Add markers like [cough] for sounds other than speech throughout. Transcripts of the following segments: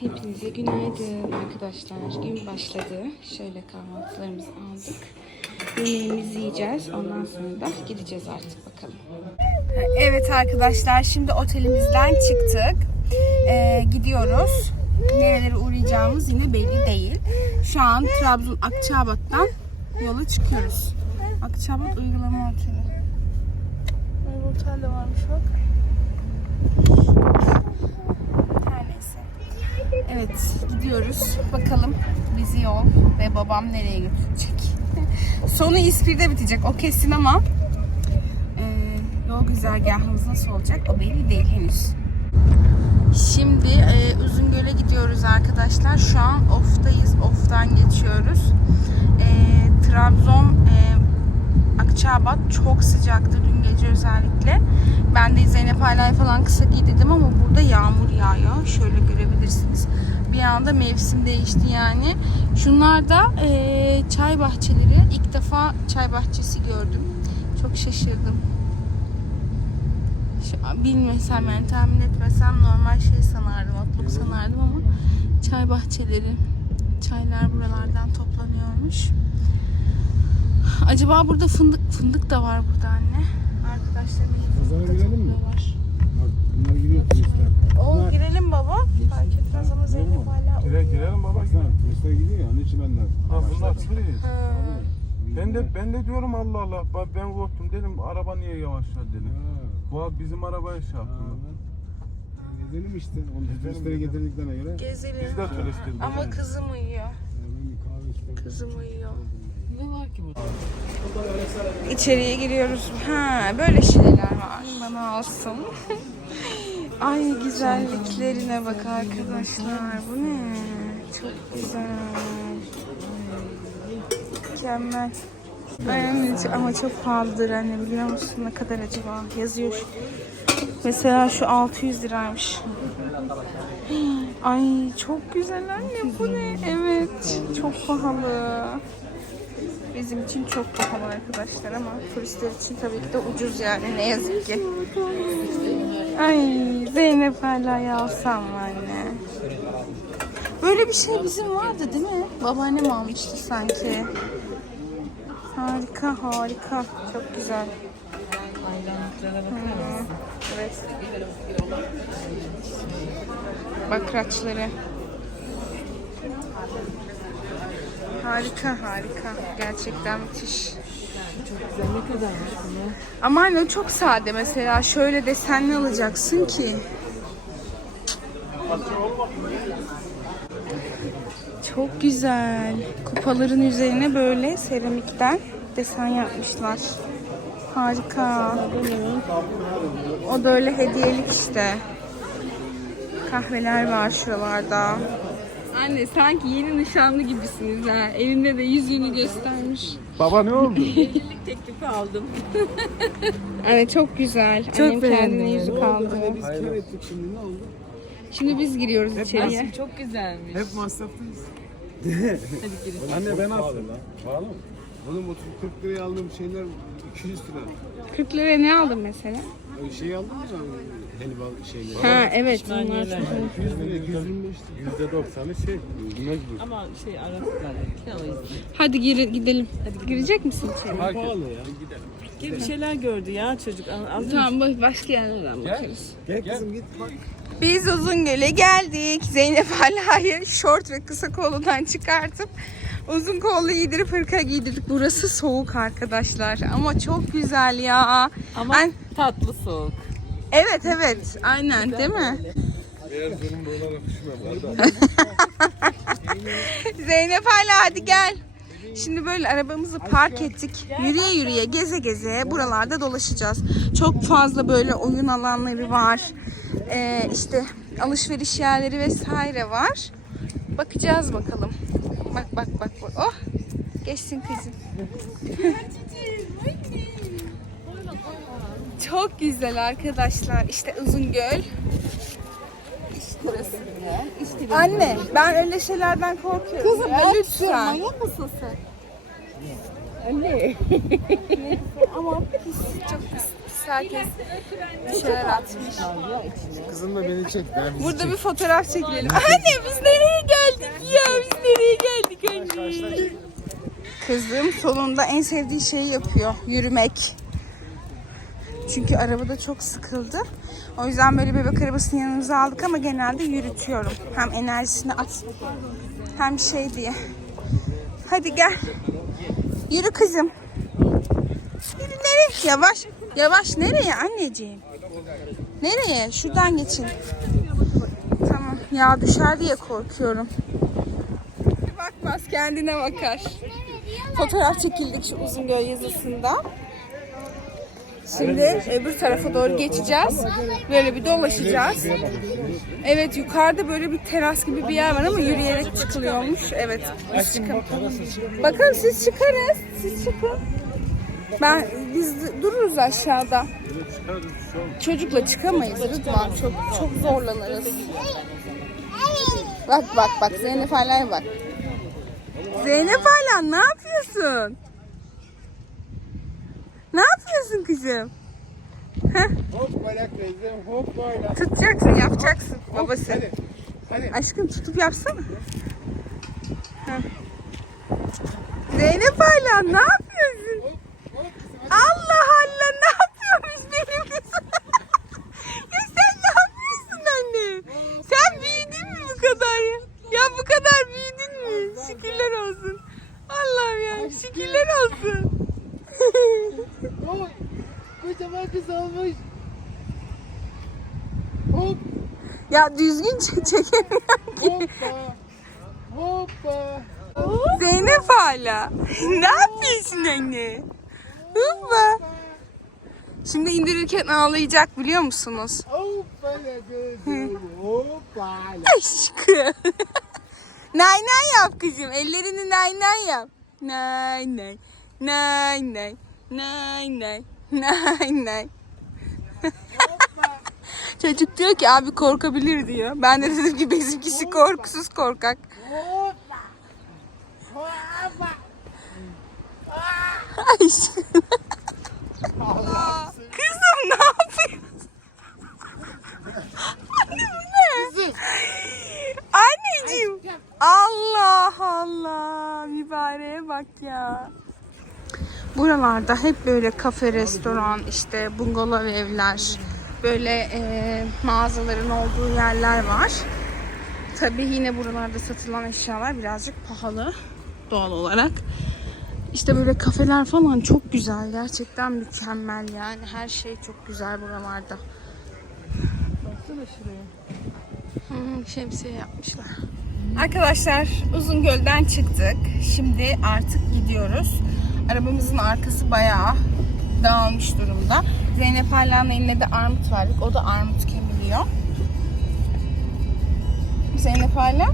Hepinize günaydın arkadaşlar. Gün başladı. Şöyle kahvaltılarımızı aldık. Yemeğimizi yiyeceğiz. Ondan sonra da gideceğiz artık bakalım. Evet arkadaşlar şimdi otelimizden çıktık. Ee, gidiyoruz. Nerelere uğrayacağımız yine belli değil. Şu an Trabzon Akçabat'tan yola çıkıyoruz. Akçabat uygulama oteli. Bir otel de varmış bak. Evet gidiyoruz. Bakalım bizi yol ve babam nereye götürecek. [laughs] Sonu İspir'de bitecek o kesin ama e, yol güzergahımız nasıl olacak o belli değil henüz. Şimdi e, Uzungöl'e gidiyoruz arkadaşlar. Şu an off'tayız. Off'tan geçiyoruz. E, Trabzon Akçabat çok sıcaktı dün gece özellikle. Ben de Zeynep Ayla'ya falan kısa giydirdim ama burada yağmur yağıyor. Şöyle görebilirsiniz. Bir anda mevsim değişti yani. Şunlar da e, çay bahçeleri. İlk defa çay bahçesi gördüm. Çok şaşırdım. Şu, bilmesem yani tahmin etmesem normal şey sanardım, otluk sanardım ama çay bahçeleri. Çaylar buralardan toplanıyormuş. Acaba burada fındık fındık da var burada anne. Arkadaşlarım fındık da girelim mi? topluyorlar. Bak bunlar gidiyor turistler. Girelim baba. Fark etmez ama Zeynep hala Gire, girelim baba. Baksana turistler gidiyor ya onun için ben de. Ha bunlar turist. Ben de ben de diyorum Allah Allah. Ben, ben korktum dedim araba niye yavaşladı dedim. Bu bizim arabaya şey yaptı. Gezelim işte. Onu gezelim. getirdiklerine göre. Gezelim. Biz de turistiz. Ama kızım uyuyor. Ben bir İçeriye giriyoruz. Ha böyle şeyler var. Bana alsın. [laughs] Ay güzelliklerine bak arkadaşlar. Bu ne? Çok güzel. Mükemmel. Ay anne, ama çok pahalıdır anne biliyor musun? Ne kadar acaba? Yazıyor. Mesela şu 600 liraymış. [gasps] Ay çok güzel anne bu ne? Evet çok pahalı. Bizim için çok pahalı arkadaşlar ama turistler için tabii ki de ucuz yani ne yazık ki. Ay Zeynep hala alsam mı anne? Böyle bir şey bizim vardı değil mi? Babaannem almıştı sanki. Harika harika. Çok güzel. Hı, Evet. Bakraçları. Harika harika. Gerçekten müthiş. Ama anne çok sade mesela. Şöyle desenli alacaksın ki. Çok güzel. Kupaların üzerine böyle seramikten desen yapmışlar. Harika. O da öyle hediyelik işte. Kahveler var şuralarda. Anne sanki yeni nişanlı gibisiniz ha. Elinde de yüzüğünü göstermiş. Baba ne oldu? [laughs] teklifi aldım. [laughs] Anne çok güzel. Çok Annem kendine beğendim. yüzük aldı. Biz kar ettik şimdi ne oldu? Şimdi biz giriyoruz içeriye. Çok güzelmiş. Hep masraftayız. [laughs] Hadi girin. Anne ben aldım. Pahalı mı? Oğlum 30 40 liraya aldığım şeyler 200 lira. 40 liraya ne aldın mesela? Şey aldım ya helva şeyleri. Ha evet bunlar Pişmaniyeler. çok 200 lira 225 lira. %90'ı şey mecbur. Ama şey Araplar kiralayız. Hadi gir, gidelim. Girecek misin içeri? Pahalı ya. Gel bir şeyler gördü ya çocuk. Al. Tamam bak başka yerlerden bakarız. Gel kızım git bak. Biz Uzungöl'e geldik. Zeynep Ala'yı şort ve kısa kolundan çıkartıp uzun kollu giydirip hırka giydirdik. Burası soğuk arkadaşlar ama çok güzel ya. Ama Ben- tatlı soğuk. Evet evet aynen değil mi? Zeynep hala hadi gel. Şimdi böyle arabamızı park ettik. Yürüye yürüye, geze geze buralarda dolaşacağız. Çok fazla böyle oyun alanları var. Ee, işte alışveriş yerleri vesaire var. Bakacağız bakalım. Bak bak bak. bak. Oh! Geçsin kızım. [laughs] Çok güzel arkadaşlar. İşte Uzungöl. İşte burası. Anne ben öyle şeylerden korkuyorum. Kızım ya, lütfen. Manyak mısın sen? Ama pis, çok pis. herkes bir şeyler atmış. Kızımla beni çek. Ben bizi Burada bir fotoğraf çekelim. Anne biz nereye geldik ya? Biz nereye geldik anne? Kızım sonunda en sevdiği şeyi yapıyor. Yürümek. Çünkü arabada çok sıkıldı. O yüzden böyle bebek arabasını yanımıza aldık ama genelde yürütüyorum. Hem enerjisini at hem şey diye. Hadi gel. Yürü kızım. Yürü nereye? Yavaş. Yavaş nereye anneciğim? Nereye? Şuradan geçin. Tamam. Ya düşer diye korkuyorum. Bakmaz kendine bakar. Fotoğraf çekildik şu Uzungöl yazısında. Şimdi öbür tarafa doğru geçeceğiz. Böyle bir dolaşacağız. Evet yukarıda böyle bir teras gibi bir yer var ama yürüyerek çıkılıyormuş. Evet biz çıkalım. Bakalım siz çıkarız. Siz çıkın. Ben biz dururuz aşağıda. Çocukla çıkamayız Rıdvan. Çok çok zorlanırız. Bak bak bak Zeynep Ala'ya bak. Zeynep Ala ne yapıyorsun? Ne yapıyorsun kızım? Hop bayak teyze. Hop böyle. Tutacaksın yapacaksın babası. Hadi. Hadi. Aşkım tutup yapsana. Heh. Zeynep Ala ne yapıyorsun? Allah Allah ne yapıyormuş benim kızım? ya sen ne yapıyorsun anne? Sen büyüdün mü bu kadar ya? Ya bu kadar büyüdün mü? Şükürler olsun. Allah'ım ya şükürler olsun. Oy. Kocaman kız olmuş. Hop. Ya düzgün çek çekemiyorum ki. Hoppa. Hoppa. Zeynep hala. ne yapıyorsun anne? Hoppa. Şimdi indirirken ağlayacak biliyor musunuz? Hoppa. Hoppa. Aşkım. nay nay yap kızım. Ellerini nay nay yap. Nay nay. Nay nay. Nay nay. Nay nay. Çocuk diyor ki abi korkabilir diyor. Ben de dedim ki bizimkisi korkusuz korkak. Aşkım. [laughs] Kızım ne yapıyorsun? [laughs] Anne bu ne? Anneciğim. Allah Allah. Mübareğe bak ya. Buralarda hep böyle kafe, restoran, işte bungalov evler, böyle e, mağazaların olduğu yerler var. Tabii yine buralarda satılan eşyalar birazcık pahalı doğal olarak. İşte böyle kafeler falan çok güzel. Gerçekten mükemmel yani. Her şey çok güzel buralarda. Baksana şuraya. Hmm, şemsiye yapmışlar. Arkadaşlar Uzungöl'den çıktık. Şimdi artık gidiyoruz. Arabamızın arkası bayağı dağılmış durumda. Zeynep Ala'nın eline de armut verdik. O da armut kemiriyor. Zeynep Ala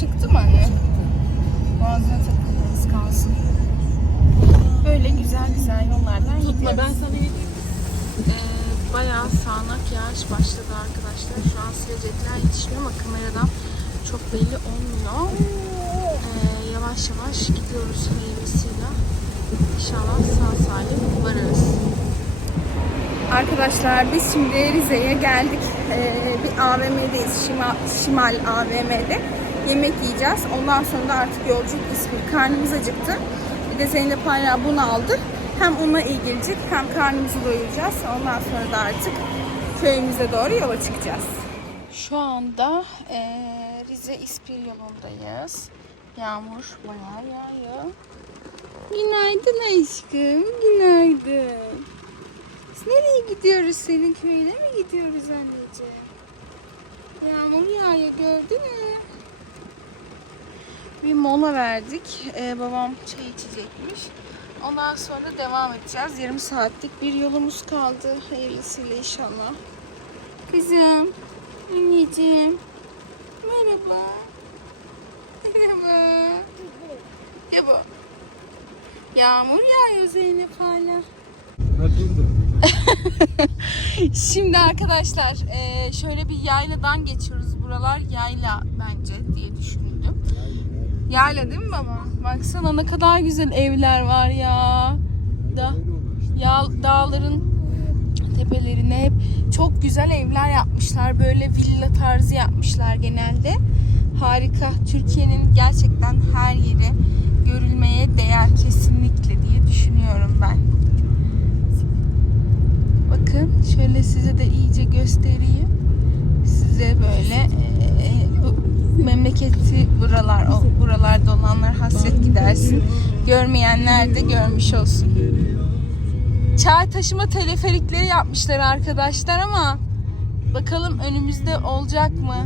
çıktı mı anne? Boğazına takıldığımız kalsın. Böyle güzel güzel yollardan gidiyoruz. Tutma ben sana Ee, bayağı sağanak yağış başladı arkadaşlar. Şu an silecekler yetişmiyor ama kameradan çok belli olmuyor. Ee, yavaş yavaş gidiyoruz hayırlısıyla. İnşallah sağ salim varırız. Arkadaşlar biz şimdi Rize'ye geldik. Ee, bir AVM'deyiz. Şimal, Şimal AVM'de. Yemek yiyeceğiz. Ondan sonra da artık yolculuk İzmir. Karnımız acıktı. Bir de Zeynep hala bunu aldı. Hem ona iyi gelecek hem karnımızı doyuracağız. Ondan sonra da artık köyümüze doğru yola çıkacağız. Şu anda eee, Rize İspir yolundayız. Yağmur bayağı yağıyor. Günaydın aşkım. Günaydın. Biz nereye gidiyoruz? Senin köyüne mi gidiyoruz anneciğim? Yağmur yağıyor gördün mü? Bir mola verdik. Ee, babam çay içecekmiş. Ondan sonra devam edeceğiz. Yarım saatlik bir yolumuz kaldı. Hayırlısıyla inşallah. Kızım. Anneciğim. Merhaba. [laughs] Merhaba. Bu. Yağmur yağıyor Zeynep hala. [laughs] Şimdi arkadaşlar eee, şöyle bir yayladan geçiyoruz. Buralar yayla bence diye düşündüm. Yayla değil mi baba? Baksana ne kadar güzel evler var ya. Da Ya, dağların tepelerine hep çok güzel evler yapmışlar. Böyle villa tarzı yapmışlar genelde. Harika. Türkiye'nin gerçekten her yeri görülmeye değer kesinlikle diye düşünüyorum ben. Bakın şöyle size de iyice göstereyim. Size böyle e, bu memleketi buralar o buralarda olanlar hasret gidersin. Görmeyenler de görmüş olsun. Çağ taşıma teleferikleri yapmışlar arkadaşlar ama bakalım önümüzde olacak mı?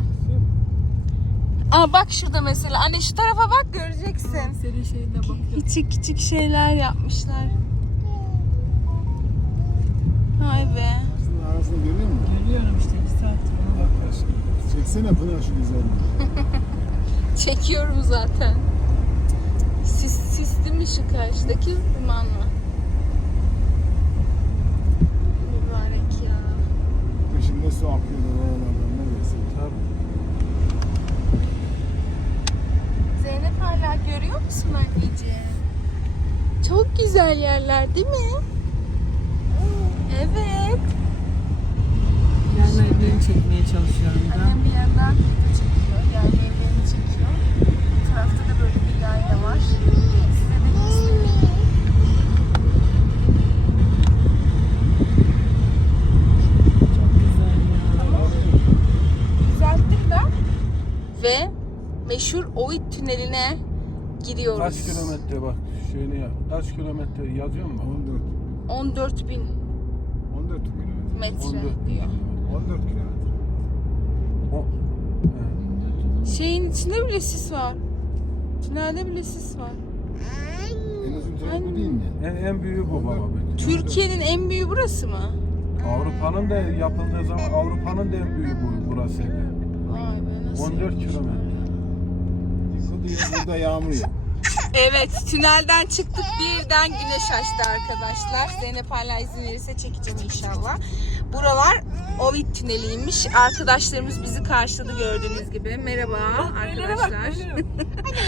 Aa bak şurada mesela. Anne şu tarafa bak göreceksin. Senin şeyine bakıyorum. Küçük küçük şeyler yapmışlar. Vay be. Arasını görüyor musun? Görüyorum işte bir saattir. Çeksene Pınar şu güzelliği. [laughs] Çekiyorum zaten. Sis, sisli mi şu karşıdaki duman mı? Mübarek ya. Peşinde su akıyordu oralardan neredeyse. Tabii. Zeynep hala görüyor musun anneciğim? Çok güzel yerler değil mi? Evet. Yerlerini çekmeye çalışıyorum da. Annem bir yandan video çekiyor. Yani evlerini çekiyor. Bu tarafta da böyle bir yayla var. Size de göstereyim. Çok güzel ya. Düzelttim de. Ve meşhur Ovid Tüneli'ne giriyoruz. Kaç kilometre bak şöyle yap. Kaç kilometre yazıyor mu? 14. 14 bin 14 kilometre. metre 14 diyor. 14 kilometre. O. Şeyin içinde bile sis var. Tünelde bile sis var. En uzun tren bu değil mi? En, en büyüğü bu baba. Türkiye'nin en büyüğü burası mı? Avrupa'nın da yapıldığı zaman Avrupa'nın da en büyüğü bu burası. Vay be nasıl? 14 kilometre. Burada yağmur yok. Evet tünelden çıktık birden güneş açtı arkadaşlar. Zeynep hala izin verirse çekeceğim inşallah. Buralar Ovid tüneliymiş. Arkadaşlarımız bizi karşıladı gördüğünüz gibi. Merhaba arkadaşlar.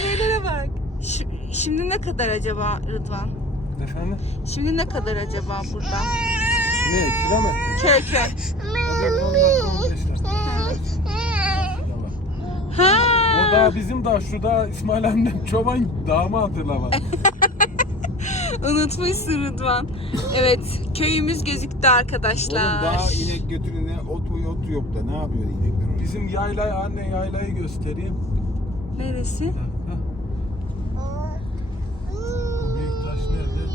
Neylere bak. [laughs] Ş- Şimdi ne kadar acaba Rıdvan? Efendim? Şimdi ne kadar acaba burada? Ne kilometre? Köy köy. O da bizim da şu da İsmail annem çoban dağı mı hatırlama? [laughs] Unutmuşsun Rıdvan. Evet köyümüz gözüktü Oğlum arkadaşlar. daha inek götürüne ot mu ot yok da ne yapıyor inekler orada? Bizim yaylayı anne yaylayı göstereyim. Neresi? Büyük taş nerede?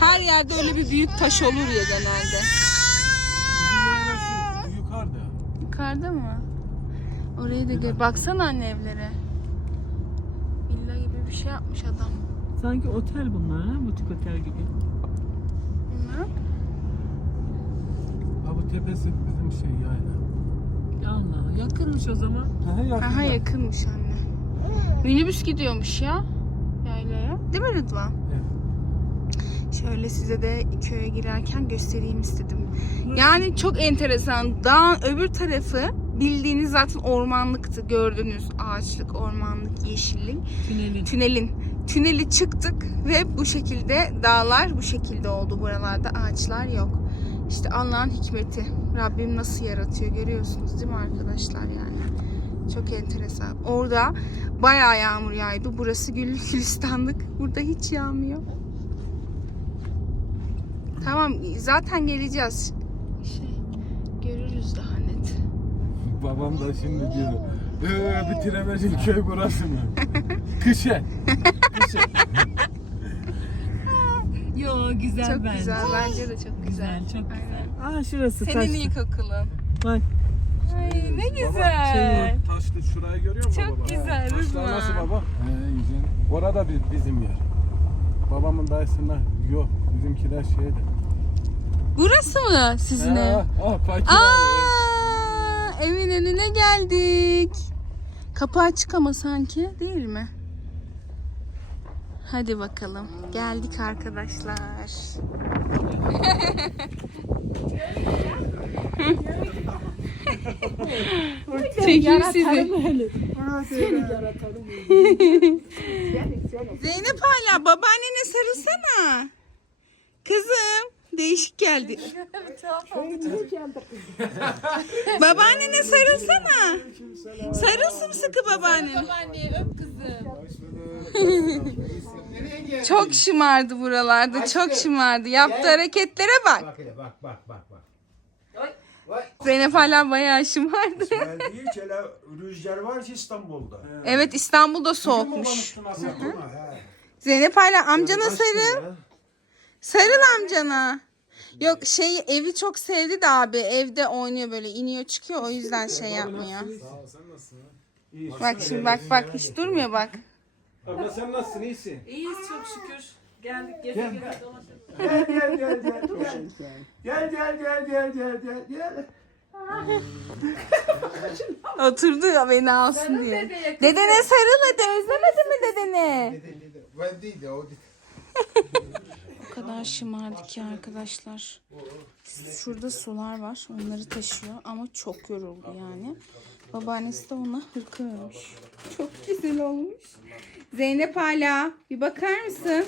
Her yerde öyle bir büyük taş olur ya genelde. Bizim yayla şu yukarıda. Yukarıda mı? Orayı da gör. Baksana anne evlere. Villa gibi bir şey yapmış adam. Sanki otel bunlar ha, butik otel gibi. Bunlar. Ha bu tepesi bizim şey yayla. Allah yakınmış o zaman. Aha, yakında. Aha yakınmış anne. Minibüs gidiyormuş ya. Yaylaya. Değil mi Rıdvan? Evet. Şöyle size de köye girerken göstereyim istedim. Yani çok enteresan. Dağın öbür tarafı bildiğiniz zaten ormanlıktı. Gördüğünüz ağaçlık, ormanlık, yeşillik. Tüneli. Tünelin. Tüneli çıktık ve bu şekilde dağlar bu şekilde oldu. Buralarda ağaçlar yok. İşte Allah'ın hikmeti. Rabbim nasıl yaratıyor görüyorsunuz değil mi arkadaşlar yani. Çok enteresan. Orada bayağı yağmur yağıyordu. Burası güllük [laughs] gülistanlık. Burada hiç yağmıyor. Tamam zaten geleceğiz. Şey görürüz daha. Babam da şimdi diyor. Eee bitiremezsin köy burası mı? [laughs] Kışa. Kışa. [laughs] Yo güzel Çok bence. güzel. Bence de çok güzel. Güzel, çok güzel. Aynen. Aa şurası Senin taşlı. ilk okulun. Bak. Ay ne Baba, güzel. Taşlı şurayı görüyor musun Çok baba? güzel, Taşlar Rıdvan. nasıl baba? He güzel. Orada bi- bizim yer. Babamın dayısına yok. Bizimkiler şeyde. Burası mı sizin ev? Ah, ah, fakir. Aa, evin önüne geldik. Kapı açık ama sanki değil mi? Hadi bakalım. Geldik arkadaşlar. [laughs] Çekeyim sizi. Zeynep hala babaannene sarılsana. Kızım değişik geldi. [laughs] [laughs] babaannene sarılsana. Sarıl sımsıkı babaannene. Babaanneye öp kızım. Çok şımardı buralarda. Çok şımardı. Yaptığı hareketlere bak. Bak hele bak bak bak. Zeynep hala bayağı şımardı. Değil hele rüzgar var ki İstanbul'da. Evet İstanbul'da soğukmuş. Zeynep hala amcana sarıl. Sarıl amcana. Yok şey evi çok sevdi de abi evde oynuyor böyle iniyor çıkıyor o yüzden şey yapmıyor. Bak şimdi bak bak hiç durmuyor bak. Abla sen nasılsın iyisin? İyiyiz çok şükür. Geldik geze geze dolaşalım. Gel gel gel gel gel. Gel gel gel gel gel gel gel. Oturdu ya beni alsın diye. Dedene sarıl hadi özlemedin mi dedeni? Ben değil de o O [laughs] kadar şımardı ki arkadaşlar. Şurada sular var. Onları taşıyor ama çok yoruldu yani. Babaannesi de ona hırka örmüş. Çok güzel olmuş. Zeynep hala bir bakar mısın?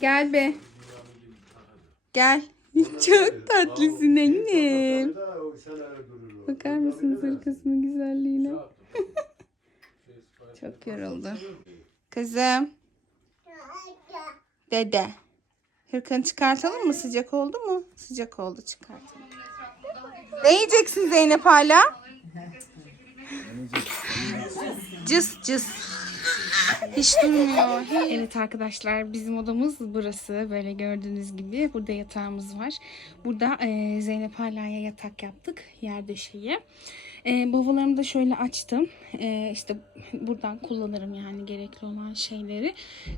Gel be. Gel. [laughs] Çok tatlısın annem. Bakar mısınız hırkasının güzelliğine? [laughs] Çok yoruldu. Kızım. Dede. Hırkanı çıkartalım mı? Sıcak oldu mu? Sıcak oldu çıkartalım. Ne yiyeceksin Zeynep hala? Cıs cıs. Hiç durmuyor. Evet arkadaşlar bizim odamız burası. Böyle gördüğünüz gibi burada yatağımız var. Burada e, Zeynep Hala'ya yatak yaptık. Yer döşeği. E, bavullarımı da şöyle açtım. E, işte buradan kullanırım yani gerekli olan şeyleri.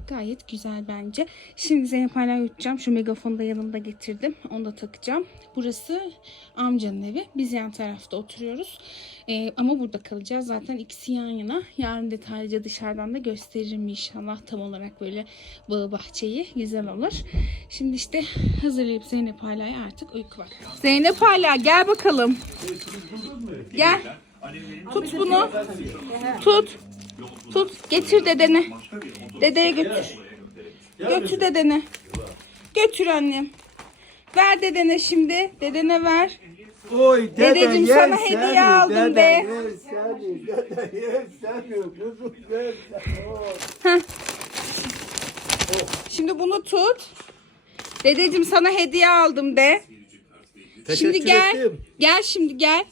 Gayet güzel bence. Şimdi Zeynep hala yutacağım. Şu megafonu da yanımda getirdim. Onu da takacağım. Burası amcanın evi. Biz yan tarafta oturuyoruz. Ee, ama burada kalacağız. Zaten ikisi yan yana. Yarın detaylıca dışarıdan da gösteririm inşallah. Tam olarak böyle bağ bahçeyi. Güzel olur. Şimdi işte hazırlayıp Zeynep Hala'ya artık uyku var. Zeynep Hala gel bakalım. Gel. Tut bunu. Tut. Tut. Getir dedene. Dedeye götür. Götür dedene. Götür annem. Ver dedene şimdi. Dedene ver. Oy dede Dedeciğim, yer sana seni, hediye aldım dede be. yer seni, Dede yer seni, kuzum yer seni. Şimdi bunu tut. Dedeciğim sana hediye aldım de. Şimdi Teşekkür gel. ettim. Gel şimdi gel.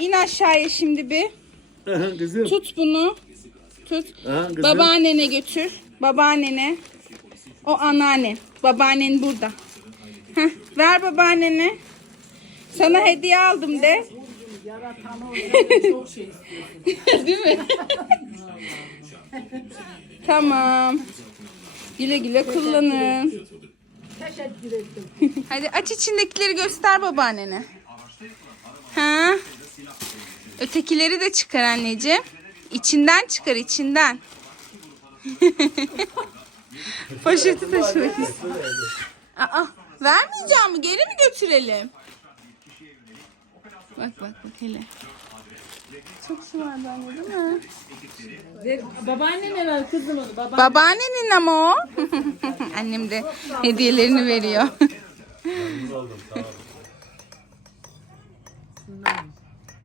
İn aşağıya şimdi bir. Aha, Kızım. Tut bunu. Tut. Aha, kızım. Babaannene götür. Babaannene. O anneannen. Babaannen burada. Heh, ver babaannene. Sana hediye aldım de. [laughs] Değil mi? tamam. Güle güle kullanın. Hadi aç içindekileri göster babaannene. Ha? Ötekileri de çıkar anneciğim. İçinden çıkar içinden. [laughs] Poşeti taşımak istiyor. Aa, vermeyeceğim mi? Geri mi götürelim? Bak bak bak hele. Çok şımardı anne değil mi? Babaanne ne ver kızım onu? Baba. Babaannenin ama o. [laughs] Annem de hediyelerini veriyor.